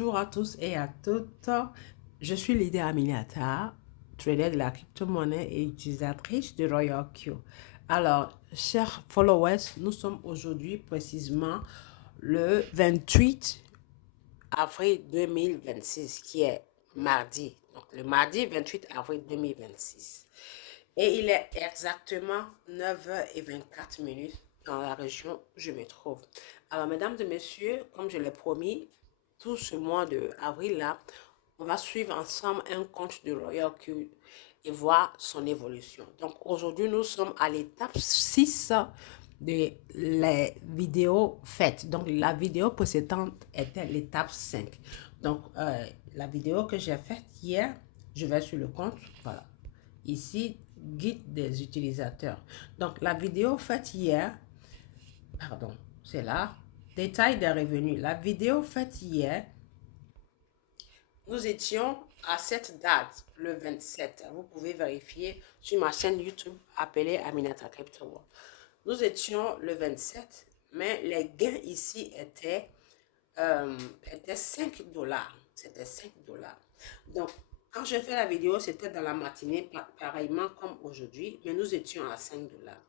Bonjour à tous et à toutes. Je suis Lydia Aminata, trader de la crypto-monnaie et utilisatrice de Royal Q. Alors, chers followers, nous sommes aujourd'hui précisément le 28 avril 2026, qui est mardi. Donc, le mardi 28 avril 2026. Et il est exactement 9h24 dans la région où je me trouve. Alors, mesdames et messieurs, comme je l'ai promis, tout ce mois de avril-là, on va suivre ensemble un compte de Royal Q et voir son évolution. Donc, aujourd'hui, nous sommes à l'étape 6 de les vidéos faites. Donc, la vidéo précédente était l'étape 5. Donc, la vidéo que j'ai faite hier, je vais sur le compte, voilà. Ici, guide des utilisateurs. Donc, la vidéo faite hier, pardon, c'est là, détail des revenus. La vidéo faite hier, nous étions à cette date, le 27. Vous pouvez vérifier sur ma chaîne YouTube appelée Aminata Crypto World. Nous étions le 27, mais les gains ici étaient 5 dollars. C'était 5 dollars. Donc, quand je fais la vidéo, c'était dans la matinée, pareillement comme aujourd'hui, mais nous étions à 5 dollars.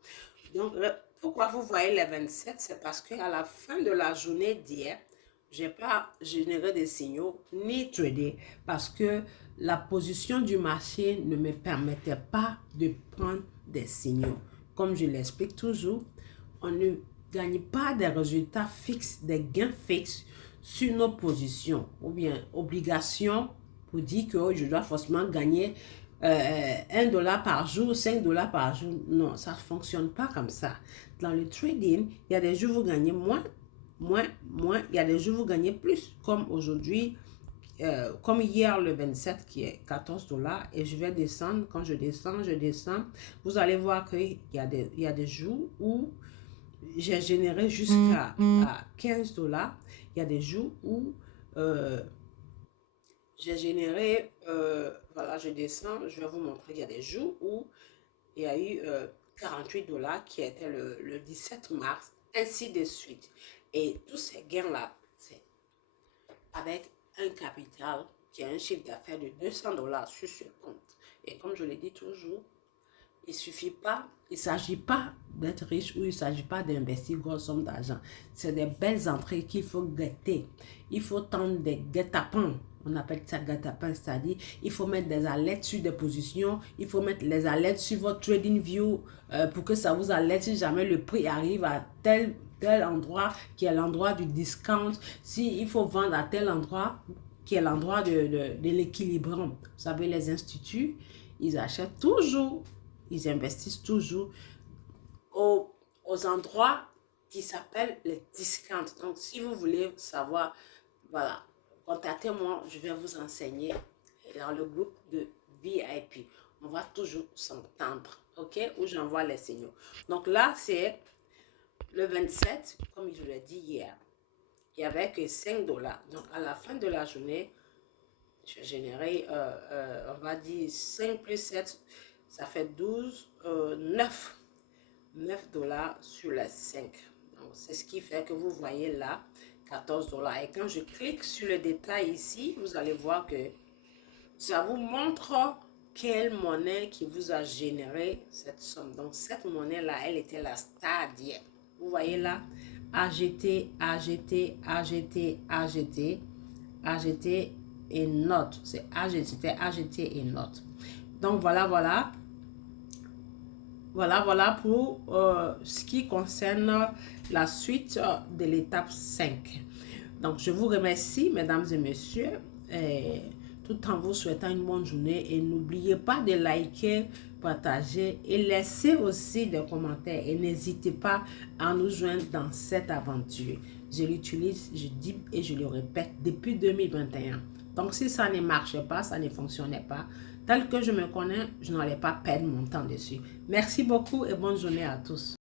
Donc, pourquoi vous voyez les 27? C'est parce qu'à la fin de la journée d'hier, je n'ai pas généré des signaux ni tradé parce que la position du marché ne me permettait pas de prendre des signaux. Comme je l'explique toujours, on ne gagne pas des résultats fixes, des gains fixes sur nos positions ou bien obligations pour dire que je dois forcément gagner 1 dollar par jour, 5 dollars par jour. Non, ça ne fonctionne pas comme ça. Dans le trading, il y a des jours où vous gagnez moins. Il y a des jours où vous gagnez plus. Comme aujourd'hui, comme hier le 27 qui est 14 dollars et je vais descendre. Quand je descends. Vous allez voir qu'il y a des jours où j'ai généré jusqu'à 15 dollars. Il y a des jours où j'ai généré, voilà, je descends, je vais vous montrer, il y a des jours où il y a eu 48 dollars qui était le 17 mars, ainsi de suite. Et tous ces gains-là, c'est avec un capital qui a un chiffre d'affaires de 200 dollars sur ce compte. Et comme je le dis toujours, il suffit pas, il ne s'agit pas d'être riche ou il ne s'agit pas d'investir grosse somme d'argent. C'est des belles entrées qu'il faut guetter. Il faut tendre des guet-apens. On appelle ça guet-apens, c'est-à-dire il faut mettre des alertes sur des positions, il faut mettre les alertes sur votre trading view pour que ça vous alerte si jamais le prix arrive à tel endroit qui est l'endroit du discount. Si il faut vendre à tel endroit qui est l'endroit de l'équilibrant. Vous savez, les instituts, ils achètent toujours, ils investissent toujours aux endroits qui s'appellent les discounts. Donc, si vous voulez savoir, voilà, contactez-moi, je vais vous enseigner dans le groupe de VIP. On va toujours s'entendre, ok? Où j'envoie les signaux. Donc là, c'est le 27, comme je l'ai dit hier. Il n'y avait que 5 dollars. Donc, à la fin de la journée, j'ai généré, on va dire 5 plus 7, ça fait 12, 9 dollars sur les 5. Donc, c'est ce qui fait que vous voyez là 14 dollars. Et quand je clique sur le détail ici, vous allez voir que ça vous montre quelle monnaie qui vous a généré cette somme. Donc, cette monnaie-là, elle était la star d'hier. Vous voyez là, AGT, AGT, AGT, AGT, AGT et note. C'est AGT, AGT et note. Donc, voilà. Voilà pour ce qui concerne la suite de l'étape 5. Donc, je vous remercie, mesdames et messieurs, tout en vous souhaitant une bonne journée. Et n'oubliez pas de liker, partager et laisser aussi des commentaires. Et n'hésitez pas à nous joindre dans cette aventure. Je l'utilise, je dis et je le répète depuis 2021. Donc, si ça ne marchait pas, ça ne fonctionnait pas, tel que je me connais, je n'allais pas perdre mon temps dessus. Merci beaucoup et bonne journée à tous.